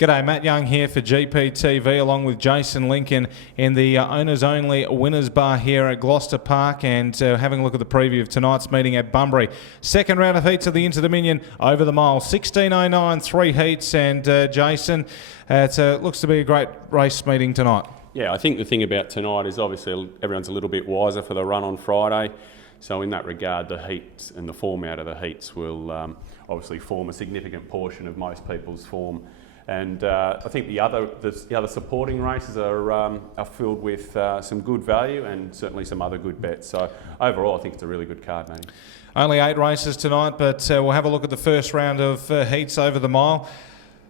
G'day, Matt Young here for GPTV along with Jason Lincoln in the Owners Only Winners Bar here at Gloucester Park, and having a look at the preview of tonight's meeting at Bunbury. Second round of heats of the Inter-Dominion over the mile, 16:09, 3 heats, and Jason, it looks to be a great race meeting tonight. Yeah, I think the thing about tonight is obviously everyone's a little bit wiser for the run on Friday. So in that regard, the heats and the format of the heats will obviously form a significant portion of most people's form. And I think the other supporting races are filled with some good value and certainly some other good bets. So overall, I think it's a really good card, Matty. Only 8 races tonight, but we'll have a look at the first round of heats over the mile.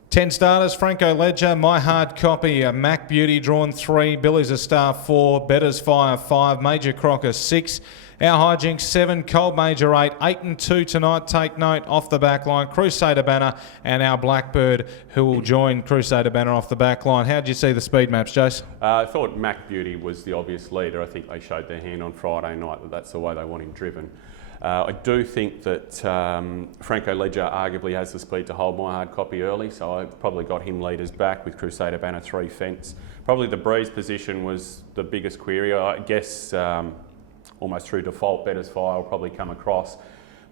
10 starters: Franco Ledger, My Hard Copy, Mac Beauty drawn 3, Billy's a Star 4, Better's Fire 5, Major Crocker 6, Our Hijinks 7, Cold Major 8, 8 and 2 tonight. Take note off the back line, Crusader Banner and Our Blackbird, who will join Crusader Banner off the back line. How did you see the speed maps, Jace? I thought Mac Beauty was the obvious leader. I think they showed their hand on Friday night that that's the way they want him driven. I do think that Franco Ledger arguably has the speed to hold My Hard Copy early, so I've probably got him leaders back with Crusader Banner 3 fence. Probably the breeze position was the biggest query. I guess almost through default, Better's Fire will probably come across.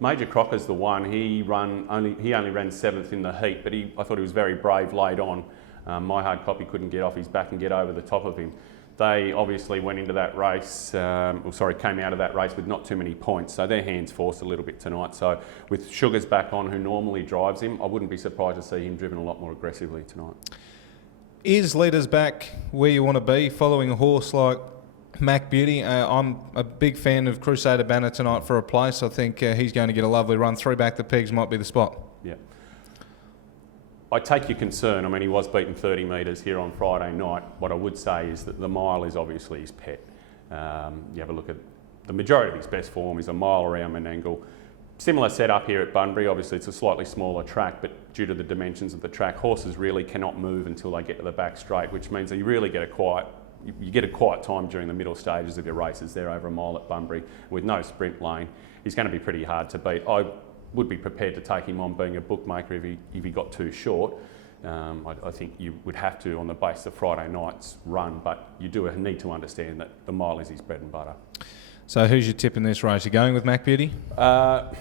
Major Crocker's the one. He only ran 7th in the heat, but I thought he was very brave late on. My Hard Copy couldn't get off his back and get over the top of him. They obviously went into that race, came out of that race with not too many points, so their hands forced a little bit tonight. So with Sugars back on, who normally drives him, I wouldn't be surprised to see him driven a lot more aggressively tonight. Is leaders back where you want to be following a horse like Mac Beauty? I'm a big fan of Crusader Banner tonight for a place. I think he's going to get a lovely run. 3 back the pegs might be the spot. Yeah. I take your concern. I mean, he was beaten 30 metres here on Friday night. What I would say is that the mile is obviously his pet. You have a look at the majority of his best form is a mile around Menangle. Similar setup here at Bunbury. Obviously, it's a slightly smaller track, but due to the dimensions of the track, horses really cannot move until they get to the back straight, which means that you really get a quiet time during the middle stages of your races there over a mile at Bunbury with no sprint lane. He's going to be pretty hard to beat. I would be prepared to take him on being a bookmaker if he got too short. I think you would have to on the basis of Friday night's run, but you do need to understand that the mile is his bread and butter. So who's your tip in this race? You going with Mac Beauty? I'd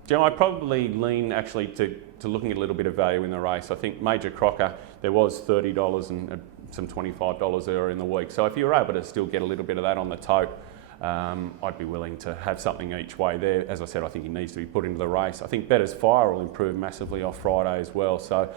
probably lean actually to looking at a little bit of value in the race. I think Major Crocker, there was $30 and some $25 earlier in the week. So if you were able to still get a little bit of that on the tote, I'd be willing to have something each way there. As I said, I think he needs to be put into the race. I think Better's Fire will improve massively off Friday as well. So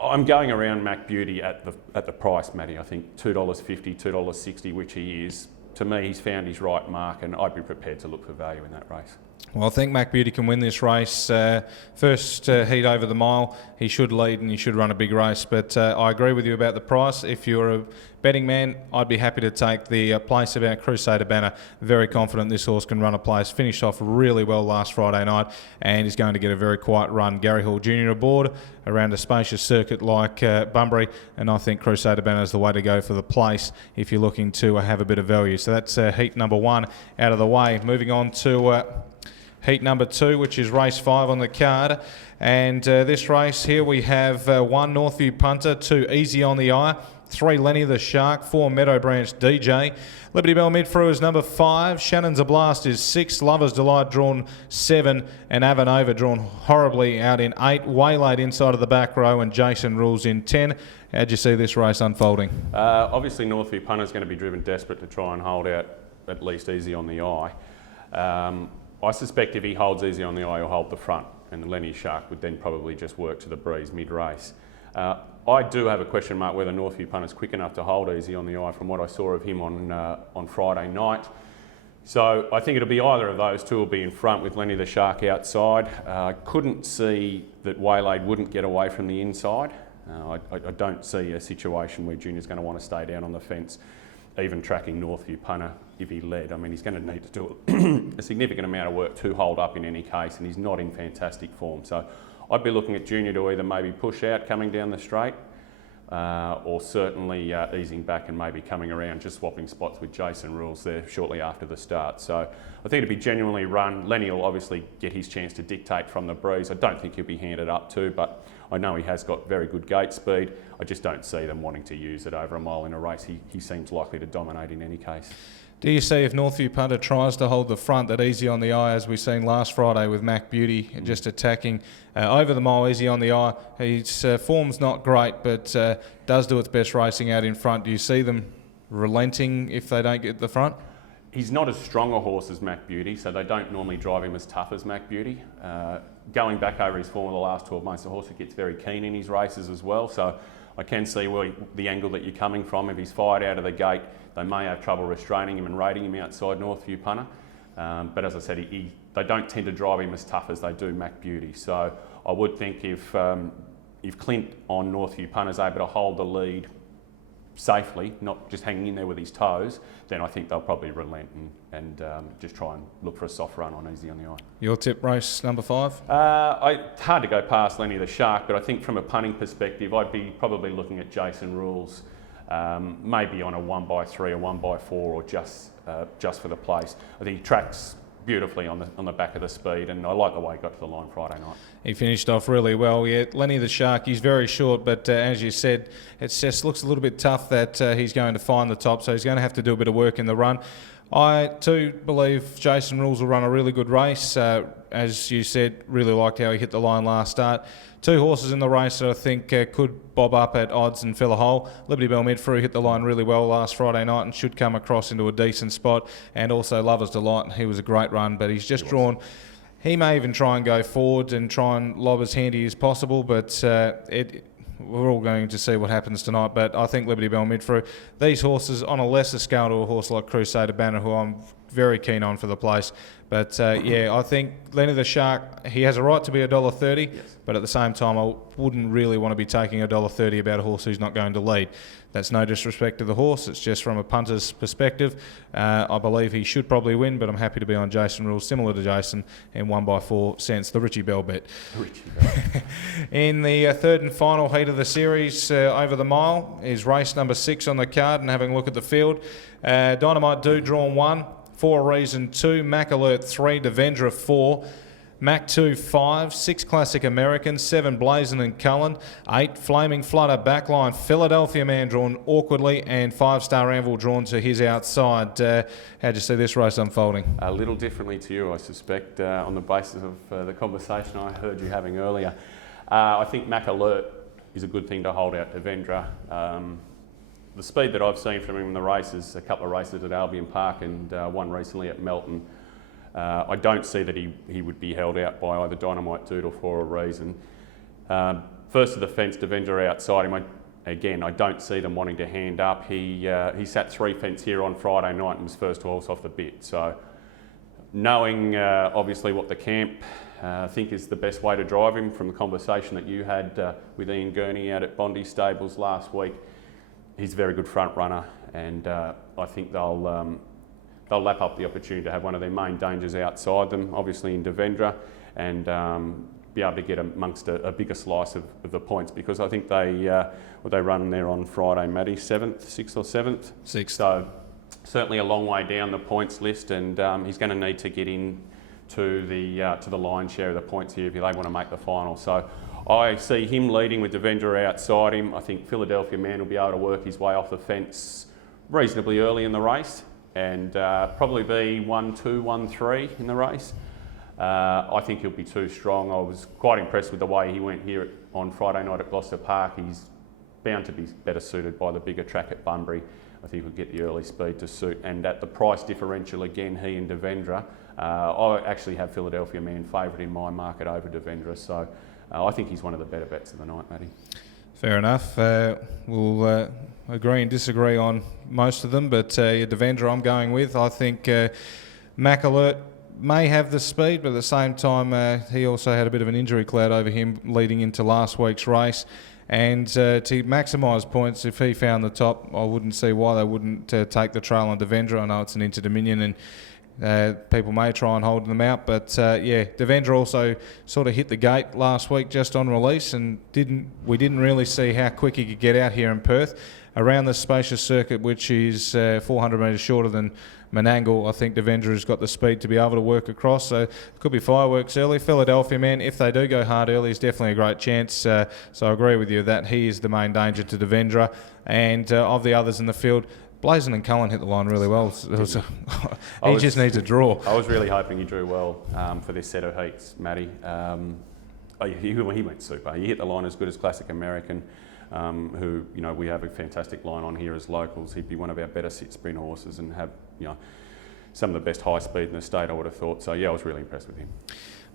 I'm going around Mac Beauty at the price, Matty. I think $2.50, $2.60, which he is. To me, he's found his right mark, and I'd be prepared to look for value in that race. Well, I think Mac Beauty can win this race. First heat over the mile, he should lead and he should run a big race. But I agree with you about the price. If you're a betting man, I'd be happy to take the place of our Crusader Banner. Very confident this horse can run a place. Finished off really well last Friday night and is going to get a very quiet run. Gary Hall Jr. aboard around a spacious circuit like Bunbury, and I think Crusader Banner is the way to go for the place if you're looking to have a bit of value. So that's heat number 1 out of the way. Moving on to heat number 2, which is race 5 on the card. And this race here we have 1 Northview Punter, 2 Easy on the Eye, 3 Lenny the Shark, 4 Meadow Branch DJ. Liberty Bell Midfrew is number 5, Shannon's a Blast is 6, Lover's Delight drawn 7, and Avanova drawn horribly out in 8, Waylaid inside of the back row, and Jason Rules in 10. How'd you see this race unfolding? Obviously Northview Punter is going to be driven desperate to try and hold out at least Easy on the Eye. I suspect if he holds Easy on the Eye, he'll hold the front, and the Lenny Shark would then probably just work to the breeze mid-race. I do have a question mark whether Northview Punter's quick enough to hold Easy on the Eye from what I saw of him on Friday night. So I think it'll be either of those two will be in front with Lenny the Shark outside. I couldn't see that Waylaid wouldn't get away from the inside. I don't see a situation where Junior's going to want to stay down on the fence, even tracking Northview Punter if he led. I mean, he's going to need to do a significant amount of work to hold up in any case, and he's not in fantastic form. So I'd be looking at Junior to either maybe push out coming down the straight or certainly easing back and maybe coming around, just swapping spots with Jason Rules there shortly after the start. So I think it'd be genuinely run. Lenny will obviously get his chance to dictate from the breeze. I don't think he'll be handed up to, but I know he has got very good gate speed. I just don't see them wanting to use it over a mile in a race. He seems likely to dominate in any case. Do you see if Northview Punter tries to hold the front that easy on the eye, as we've seen last Friday with Mac Beauty, just attacking over the mile easy on the eye? His form's not great, but does do its best racing out in front. Do you see them relenting if they don't get the front? He's not as strong a horse as Mac Beauty, so they don't normally drive him as tough as Mac Beauty. Going back over his form of the last 12 months, the horse gets very keen in his races as well, so I can see the angle that you're coming from. If he's fired out of the gate, they may have trouble restraining him and rating him outside Northview Punter. But as I said, they don't tend to drive him as tough as they do Mac Beauty. So I would think if Clint on Northview Punter is able to hold the lead safely, not just hanging in there with his toes, then I think they'll probably relent and just try and look for a soft run on easy on the eye. Your tip, race number 5? It's hard to go past Lenny the Shark, but I think from a punting perspective, I'd be probably looking at Jason Rules, maybe on a 1x3 or 1x4 or just for the place. I think he tracks beautifully on the back of the speed, and I like the way he got to the line Friday night. He finished off really well. Yeah, Lenny the Shark, he's very short, but as you said, it just looks a little bit tough that he's going to find the top, so he's going to have to do a bit of work in the run. I too believe Jason Rules will run a really good race. As you said, really liked how he hit the line last start. 2 horses in the race that I think could bob up at odds and fill a hole. Liberty Bell Midfree hit the line really well last Friday night and should come across into a decent spot. And also Lover's Delight, he was a great run, but he's just drawn. He may even try and go forward and try and lob as handy as possible, but we're all going to see what happens tonight. But I think Liberty Bell Midfree, these horses on a lesser scale to a horse like Crusader Banner, who I'm very keen on for the place. But yeah, I think Lenny the Shark, he has a right to be $1.30, yes. But at the same time, I wouldn't really want to be taking $1.30 about a horse who's not going to lead. That's no disrespect to the horse, it's just from a punter's perspective. I believe he should probably win, but I'm happy to be on Jason Rules, similar to Jason, in 1x4 cents, the Richie Bell bet. Richie Bell. In the third and final heat of the series, over the mile, is race number 6 on the card, and having a look at the field. Dynamite Do drawn 1. 4 Reason 2, Mac Alert 3, Devendra 4, Mac 2 5, 6 Classic American, 7 Blazon and Cullen, 8 Flaming Flutter backline, Philadelphia Man drawn awkwardly, and 5-Star Anvil drawn to his outside. How'd you see this race unfolding? A little differently to you, I suspect, on the basis of the conversation I heard you having earlier. I think Mac Alert is a good thing to hold out Devendra. The speed that I've seen from him in the races, a couple of races at Albion Park and one recently at Melton, I don't see that he would be held out by either Dynamite Dude or For a Reason. First to the fence, Devendra outside him. I don't see them wanting to hand up. He sat 3 fence here on Friday night and was first horse off the bit. So knowing obviously what the camp think is the best way to drive him, from the conversation that you had with Ian Gurney out at Bondi Stables last week, he's a very good front runner, and I think they'll lap up the opportunity to have one of their main dangers outside them, obviously in Devendra, and be able to get amongst a bigger slice of the points, because I think they run there on Friday, Matty, 6th or 7th? 6th. So certainly a long way down the points list, and he's going to need to get in to the lion's share of the points here if they want to make the final. So I see him leading with Devendra outside him. I think Philadelphia Man will be able to work his way off the fence reasonably early in the race, and probably be 1-2, 1-3 in the race. I think he'll be too strong. I was quite impressed with the way he went here on Friday night at Gloucester Park. He's bound to be better suited by the bigger track at Bunbury. I think he'll get the early speed to suit, and at the price differential again, he and Devendra, I actually have Philadelphia Man favourite in my market over Devendra, so I think he's one of the better bets of the night, Matty. Fair enough. We'll agree and disagree on most of them, but Devendra I'm going with. I think Mac Alert may have the speed, but at the same time he also had a bit of an injury cloud over him leading into last week's race. And to maximise points, if he found the top, I wouldn't see why they wouldn't take the trail on Devendra. I know it's an Inter-Dominion and people may try and hold them out, but yeah, Devendra also sort of hit the gate last week just on release, and we didn't really see how quick he could get out here in Perth around the spacious circuit, which is 400 metres shorter than Menangle. I think Devendra's got the speed to be able to work across, so could be fireworks early. Philadelphia Man, if they do go hard early, is definitely a great chance. So I agree with you that he is the main danger to Devendra. And of the others in the field, Blazin and Cullen hit the line really well. He just needs a draw. I was really hoping he drew well for this set of heats, Matty. He went super. He hit the line as good as Classic American, who, you know, we have a fantastic line on here as locals. He'd be one of our better sit sprint horses and have, you know, some of the best high speed in the state, I would have thought. So yeah, I was really impressed with him.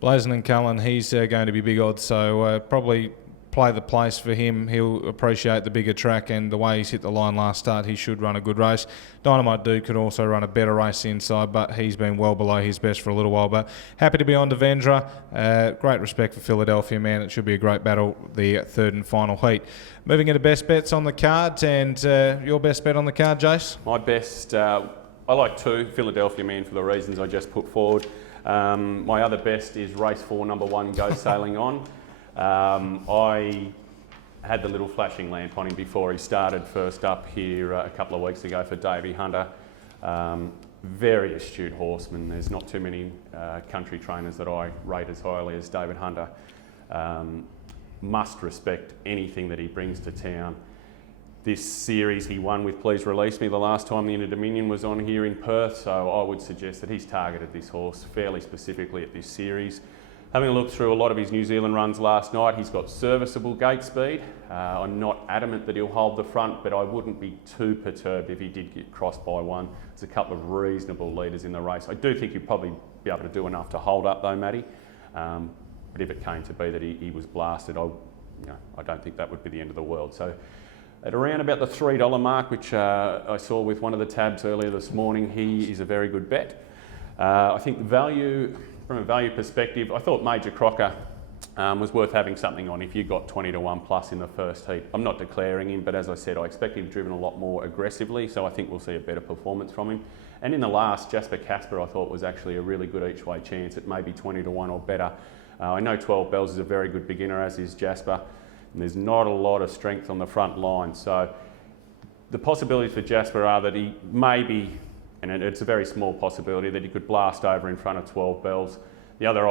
Blazin and Cullen, he's going to be big odds, so probably play the place for him. He'll appreciate the bigger track, and the way he's hit the line last start, he should run a good race. Dynamite Duke could also run a better race inside, but he's been well below his best for a little while. But happy to be on Devendra. Great respect for Philadelphia Man. It should be a great battle, the third and final heat. Moving into best bets on the card, and your best bet on the card, Jace? My best, I like 2, Philadelphia Man, for the reasons I just put forward. My other best is race 4, number 1, Go Sailing On. I had the little flashing lamp on him before he started first up here a couple of weeks ago for Davey Hunter. Very astute horseman. There's not too many country trainers that I rate as highly as David Hunter. Must respect anything that he brings to town. This series he won with Please Release Me the last time the Inter Dominion was on here in Perth, so I would suggest that he's targeted this horse fairly specifically at this series. Having a look through a lot of his New Zealand runs last night, he's got serviceable gate speed. I'm not adamant that he'll hold the front, but I wouldn't be too perturbed if he did get crossed by one. There's a couple of reasonable leaders in the race. I do think he'd probably be able to do enough to hold up though, Matty. But if it came to be that he was blasted, I don't think that would be the end of the world. So at around about the $3 mark, which I saw with one of the tabs earlier this morning, he is a very good bet. I think from a value perspective, I thought Major Crocker was worth having something on if you got 20 to 1 plus in the first heat. I'm not declaring him, but as I said, I expect him driven a lot more aggressively, so I think we'll see a better performance from him. And in the last, Jasper Casper I thought was actually a really good each way chance at maybe 20 to 1 or better. I know 12 Bells is a very good beginner, as is Jasper, and there's not a lot of strength on the front line. So the possibilities for Jasper are that he maybe, and it's a very small possibility, that he could blast over in front of 12 Bells. The other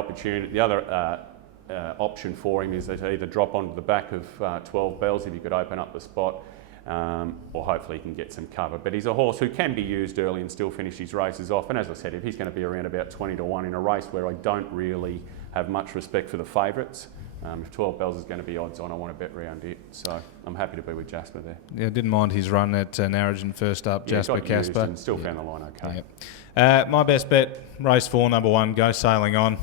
option for him is to either drop onto the back of 12 Bells if he could open up the spot, or hopefully he can get some cover. But he's a horse who can be used early and still finish his races off. And as I said, if he's going to be around about 20 to 1 in a race where I don't really have much respect for the favourites, if 12 Bells is going to be odds on, I want to bet round it. So I'm happy to be with Jasper there. Yeah, didn't mind his run at Narrogin first up, Jasper Casper. And still found the line okay. Yeah. My best bet, race 4, number 1, Go Sailing On.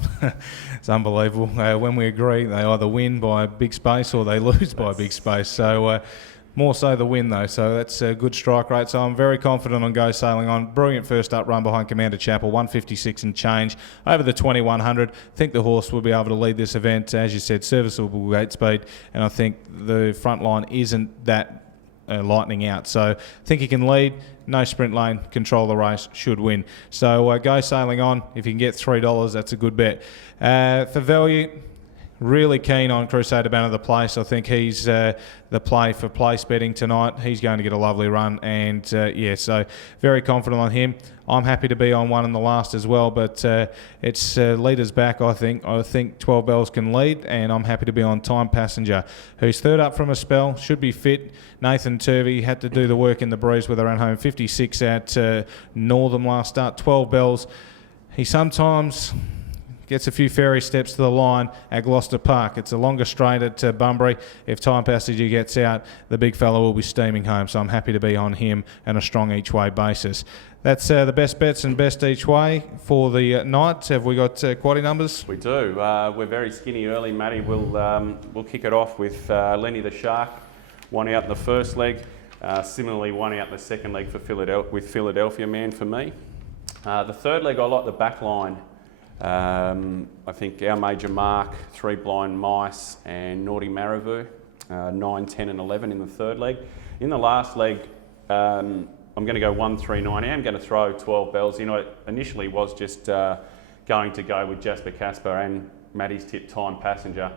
It's unbelievable. When we agree, they either win by a big space or they lose by a big space. So more so the win though, so that's a good strike rate. So I'm very confident on Go Sailing On. Brilliant first up run behind Commander Chapel, 156 and change over the 2100. I think the horse will be able to lead this event, as you said, serviceable gate speed, and I think the front line isn't that lightning out. So I think he can lead, no sprint lane, control the race, should win. So Go Sailing On. If you can get $3, that's a good bet. For value, really keen on Crusader Banner the Place. I think he's the play for place betting tonight. He's going to get a lovely run, and so very confident on him. I'm happy to be on one in the last as well, but it's leaders back, I think. I think 12 Bells can lead, and I'm happy to be on Time Passenger, who's third up from a spell, should be fit. Nathan Turvey had to do the work in the breeze with her own home, 56 at Northam last start, 12 Bells. He sometimes gets a few fairy steps to the line at Gloucester Park. It's a longer straight at Bunbury. If Time Passenger gets out, the big fella will be steaming home, so I'm happy to be on him and a strong each way basis. That's the best bets and best each way for the night. Have we got Quaddie numbers? We do. We're very skinny early, Matty. We'll kick it off with Lenny the Shark, one out in the first leg. Similarly, one out in the second leg for Philadelphia Man for me. The third leg, I like the back line. I think Our Major Mark, 3 Blind Mice and Naughty Marivu, 9, 10 and 11 in the third leg. In the last leg, I'm going to go 1, 3, 9. I am going to throw 12 Bells in. I initially was just going to go with Jasper Casper and Matty's tip Time Passenger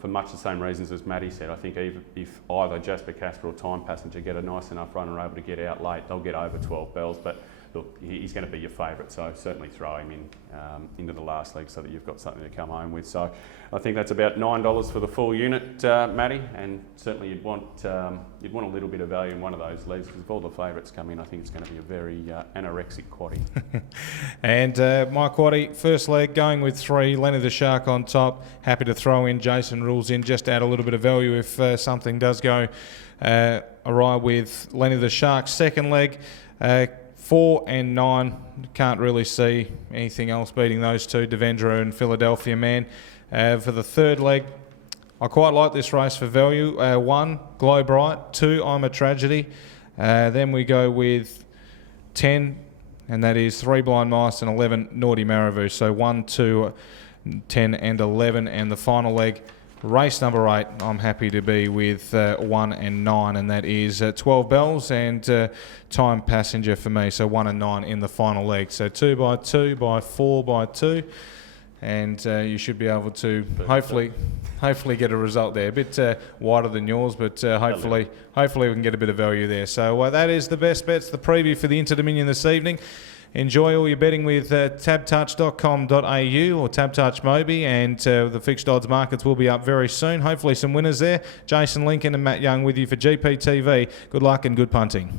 for much the same reasons as Matty said. I think if either Jasper Casper or Time Passenger get a nice enough run and are able to get out late, they'll get over 12 Bells. But look, he's going to be your favourite, so certainly throw him in into the last leg so that you've got something to come home with. So I think that's about $9 for the full unit, Matty, and certainly you'd want a little bit of value in one of those legs, because if all the favourites come in, I think it's going to be a very anorexic quaddie. And my quaddie, first leg, going with 3, Lenny the Shark on top. Happy to throw in Jason Rules in just to add a little bit of value if something does go awry with Lenny the Shark. Second leg, 4 and 9. Can't really see anything else beating those two, Devendra and Philadelphia Man. For the third leg, I quite like this race for value. 1, Glow Bright. 2, I'm a Tragedy. Then we go with 10, and that is 3 Blind Mice, and 11, Naughty Marivoo. So 1, 2, 10 and 11. And the final leg, race number 8, I'm happy to be with 1 and 9, and that is 12 Bells and Time Passenger for me. So 1 and 9 in the final leg. So 2 by 2 by 4 by 2, and you should be able to hopefully get a result there. A bit wider than yours, but hopefully we can get a bit of value there. So that is the best bets, the preview for the Inter-Dominion this evening. Enjoy all your betting with tabtouch.com.au or TabTouch Mobi, and the fixed odds markets will be up very soon. Hopefully some winners there. Jason Lincoln and Matt Young with you for GPTV. Good luck and good punting.